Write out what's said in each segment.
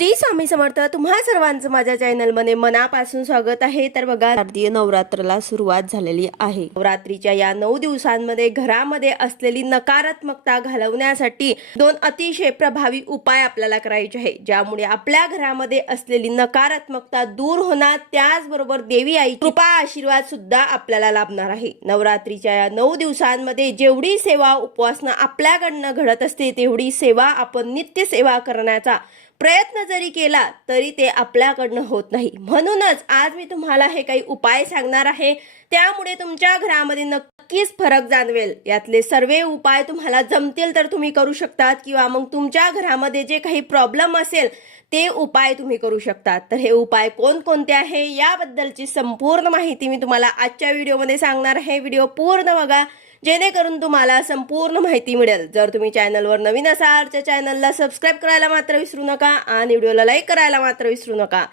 श्री स्वामी समर्थ तुम्हा सर्वांचं माझ्या चॅनलमध्ये मनापासून स्वागत आहे तर बघा भारतीय नवरात्रला सुरुवात झालेली आहे नवरात्रीच्या या नऊ दिवसांमध्ये घरामध्ये असलेली नकारात्मकता घालवण्यासाठी दोन अतिशय प्रभावी उपाय आपल्याला करायचे आहे ज्यामुळे आपल्या घरामध्ये असलेली नकारात्मकता दूर होणार त्याचबरोबर देवी आई कृपा आशीर्वाद सुद्धा आपल्याला लाभणार आहे नवरात्रीच्या या नऊ दिवसांमध्ये जेवढी सेवा उपासना आपल्याकडनं घडत असते तेवढी सेवा आपण नित्य सेवा करण्याचा प्रयत्न जरी केला तरी ते आपल्याकडनं होत नाही म्हणूनच आज मी तुम्हाला हे काही उपाय सांगणार आहे त्यामुळे तुमच्या घरामध्ये नक्कीच फरक जाणवेल यातले सर्व उपाय तुम्हाला जमतील तर तुम्ही करू शकतात किंवा मग तुमच्या घरामध्ये जे काही प्रॉब्लेम असेल ते उपाय तुम्ही करू शकतात तर हे उपाय कोणकोणते आहे याबद्दलची संपूर्ण माहिती मी तुम्हाला आजच्या व्हिडिओमध्ये सांगणार आहे व्हिडिओ पूर्ण बघा जेणेकरून तुम्हाला संपूर्ण माहिती मिळेल जर तुम्ही चॅनलवर नवीन असाल तर चॅनलला सबस्क्राईब करायला मात्र विसरू नका आणि व्हिडिओला लाईक करायला मात्र विसरू नका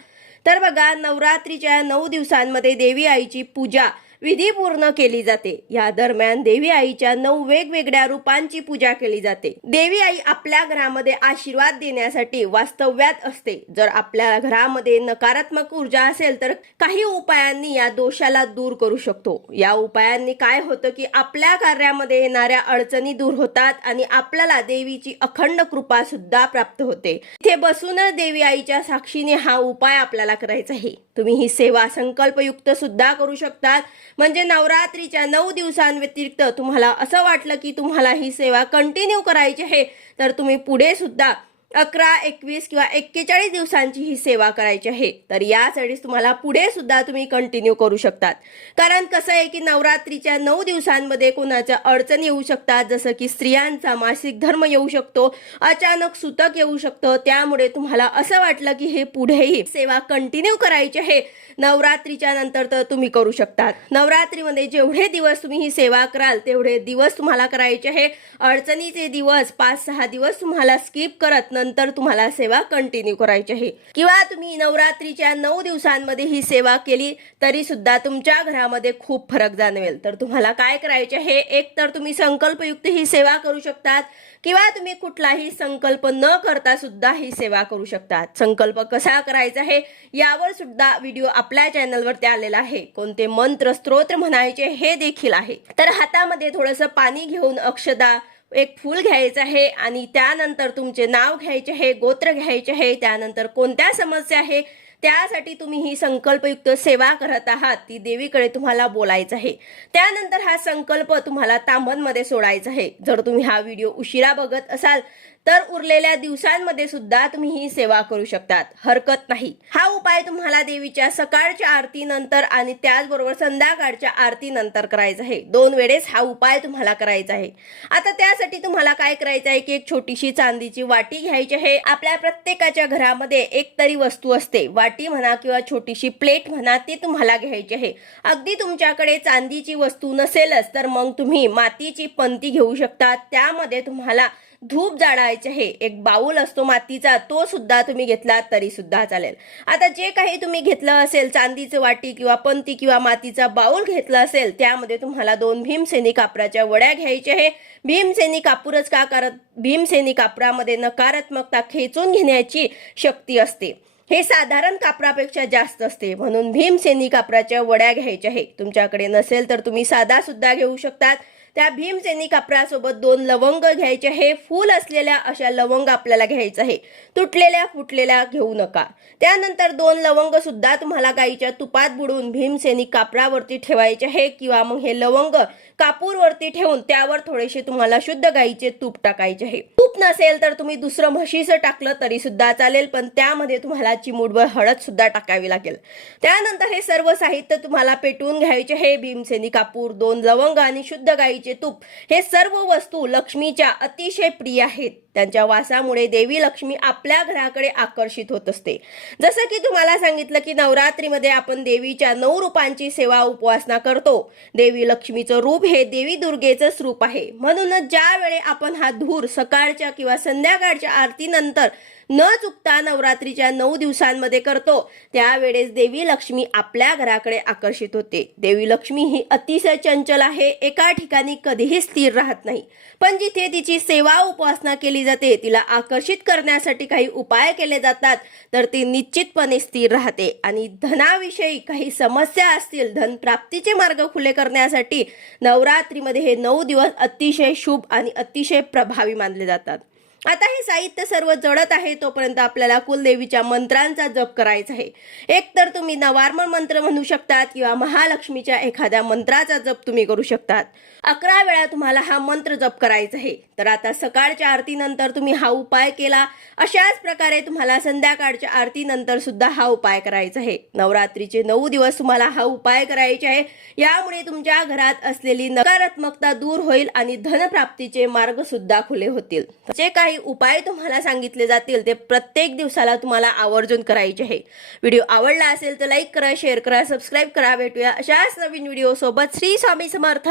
तर बघा नवरात्रीच्या नऊ दिवसांमध्ये देवी आईची पूजा विधी पूर्ण केली जाते या दरम्यान देवी आईच्या नऊ वेगवेगळ्या रूपांची पूजा केली जाते देवी आई आपल्या घरामध्ये आशीर्वाद देण्यासाठी वास्तव्यात असते जर आपल्या घरामध्ये नकारात्मक ऊर्जा असेल तर काही उपायांनी या दोषाला दूर करू शकतो या उपायांनी काय होतं की आपल्या कार्यामध्ये येणाऱ्या अडचणी दूर होतात आणि आपल्याला देवीची अखंड कृपा सुद्धा प्राप्त होते इथे बसूनच देवी आईच्या साक्षीने हा उपाय आपल्याला करायचा आहे तुम्ही ही सेवा संकल्पयुक्त सुद्धा करू शकतात म्हणजे नवरात्रीच्या नऊ दिवसांव्यतिरिक्त तुम्हाला असं वाटलं की तुम्हाला ही सेवा कंटिन्यू करायची आहे तर तुम्ही पुढे सुद्धा अकरा एकवीस किंवा एक्केचाळीस दिवसांची ही सेवा करायची आहे तर याच तुम्हाला पुढे सुद्धा तुम्ही कंटिन्यू करू शकतात कारण कसं आहे की नवरात्रीच्या नऊ दिवसांमध्ये कोणाच्या अडचण येऊ शकतात जसं की स्त्रियांचा मासिक धर्म येऊ शकतो अचानक सुतक येऊ शकतं त्यामुळे तुम्हाला असं वाटलं की हे पुढेही सेवा कंटिन्यू करायची आहे नवरात्रीच्या नंतर तर तुम्ही करू शकतात नवरात्रीमध्ये जेवढे दिवस तुम्ही ही सेवा कराल तेवढे दिवस तुम्हाला करायचे आहे अडचणीचे दिवस पाच सहा दिवस तुम्हाला स्किप करत नंतर तुम्हाला सेवा कंटिन्यू करायची आहे किंवा तुम्ही नवरात्रीच्या नऊ दिवसांमध्ये ही सेवा केली तरी सुद्धा तुमच्या घरामध्ये खूप फरक जाणवेल तर तुम्हाला काय करायचे हे एक तर तुम्ही संकल्पयुक्त ही सेवा करू शकतात किंवा तुम्ही कुठलाही संकल्प न करता सुद्धा ही सेवा करू शकतात संकल्प कसा करायचा आहे यावर सुद्धा व्हिडिओ आपल्या चॅनलवरती आलेला आहे कोणते मंत्र स्तोत्र म्हणायचे हे देखील आहे तर हातामध्ये थोडंसं पाणी घेऊन अक्षदा एक फूल घ्यायचं आहे आणि त्यानंतर तुमचे नाव घ्यायचे आहे गोत्र घ्यायचे आहे त्यानंतर कोणत्या समस्या आहे त्यासाठी तुम्ही ही संकल्पयुक्त सेवा करत आहात ती देवीकडे तुम्हाला बोलायचं आहे त्यानंतर हा संकल्प तुम्हाला तांबनमध्ये सोडायचा आहे जर तुम्ही हा व्हिडिओ उशिरा बघत असाल तर उरलेल्या दिवसांमध्ये सुद्धा तुम्ही ही सेवा करू शकतात हरकत नाही हा उपाय तुम्हाला देवीच्या सकाळच्या आरती नंतर आणि त्याचबरोबर संध्याकाळच्या आरती नंतर करायचा आहे दोन वेळेस हा उपाय तुम्हाला करायचा आहे आता त्यासाठी तुम्हाला काय करायचं आहे की एक छोटीशी चांदीची वाटी घ्यायची आहे आपल्या प्रत्येकाच्या घरामध्ये एक तरी वस्तू असते वाटी म्हणा किंवा छोटीशी प्लेट म्हणा ती तुम्हाला घ्यायची आहे अगदी तुमच्याकडे चांदीची वस्तू नसेलच तर मग तुम्ही मातीची पंती घेऊ शकता त्यामध्ये तुम्हाला धूप जाळायचे हे एक बाऊल असतो मातीचा तो सुद्धा तुम्ही घेतला तरी सुद्धा चालेल आता जे काही तुम्ही घेतलं असेल चांदीचं वाटी किंवा पंती किंवा मातीचा बाऊल घेतला असेल त्यामध्ये तुम्हाला दोन भीमसेनी कापराच्या वड्या घ्यायच्या आहे भीमसेनी कापूरच का करत भीमसेनी कापरामध्ये नकारात्मकता खेचून घेण्याची शक्ती असते हे साधारण कापरापेक्षा जास्त असते म्हणून भीमसेनी कापराच्या वड्या घ्यायच्या आहे तुमच्याकडे नसेल तर तुम्ही साधा सुद्धा घेऊ शकतात त्या भीमसेनी कापरासोबत दोन लवंग घ्यायचे हे फूल असलेल्या अशा लवंग आपल्याला घ्यायचं आहे तुटलेल्या फुटलेल्या घेऊ नका त्यानंतर दोन लवंग सुद्धा तुम्हाला गाईच्या तुपात बुडून भीमसेनी कापरावरती ठेवायचे आहे किंवा मग हे लवंग कापूरवरती ठेवून त्यावर थोडेसे तुम्हाला शुद्ध गाईचे तूप टाकायचे आहे नसेल तर तुम्ही दुसरं म्हशीचं टाकलं तरी सुद्धा चालेल पण त्यामध्ये तुम्हाला चिमुडबळ हळद सुद्धा टाकावी लागेल त्यानंतर हे सर्व साहित्य तुम्हाला पेटवून घ्यायचे हे भीमसेनी कापूर दोन लवंग आणि शुद्ध गाईचे तूप हे सर्व वस्तू लक्ष्मीच्या अतिशय प्रिय आहेत त्यांच्या वासामुळे देवी लक्ष्मी आपल्या घराकडे आकर्षित होत असते जसं की तुम्हाला सांगितलं की नवरात्रीमध्ये आपण देवीच्या नऊ रूपांची सेवा उपवासना करतो देवी लक्ष्मीचं रूप हे देवी दुर्गेचंच रूप आहे म्हणूनच ज्यावेळी आपण हा धूर सकाळच्या किंवा संध्याकाळच्या आरतीनंतर न चुकता नवरात्रीच्या नऊ दिवसांमध्ये करतो त्यावेळेस देवी लक्ष्मी आपल्या घराकडे आकर्षित होते देवी लक्ष्मी ही अतिशय चंचल आहे एका ठिकाणी कधीही स्थिर राहत नाही पण जिथे तिची सेवा उपासना केली जाते तिला आकर्षित करण्यासाठी काही उपाय केले जातात तर ती निश्चितपणे स्थिर राहते आणि धनाविषयी काही समस्या असतील धनप्राप्तीचे मार्ग खुले करण्यासाठी नवरात्रीमध्ये हे नऊ दिवस अतिशय शुभ आणि अतिशय प्रभावी मानले जातात आता हे साहित्य सर्व जडत आहे तोपर्यंत आपल्याला कुलदेवीच्या मंत्रांचा जप करायचा आहे एकतर तुम्ही नवार्मण मंत्र म्हणू शकतात किंवा महालक्ष्मीच्या एखाद्या मंत्राचा जप तुम्ही करू शकतात अकरा वेळा तुम्हाला हा मंत्र जप करायचा आहे तर आता सकाळच्या आरतीनंतर तुम्ही हा उपाय केला अशाच प्रकारे तुम्हाला संध्याकाळच्या आरतीनंतर सुद्धा हा उपाय करायचा आहे नवरात्रीचे नऊ दिवस तुम्हाला हा उपाय करायचे आहे यामुळे तुमच्या घरात असलेली नकारात्मकता दूर होईल आणि धनप्राप्तीचे मार्ग सुद्धा खुले होतील जे काही उपाय तुम्हाला सांगितले जातील ते प्रत्येक दिवसाला तुम्हाला आवर्जून करायचे आहे व्हिडिओ आवडला असेल तर लाईक करा शेअर करा सबस्क्राईब करा भेटूया अशाच नवीन व्हिडिओसोबत श्री स्वामी समर्थ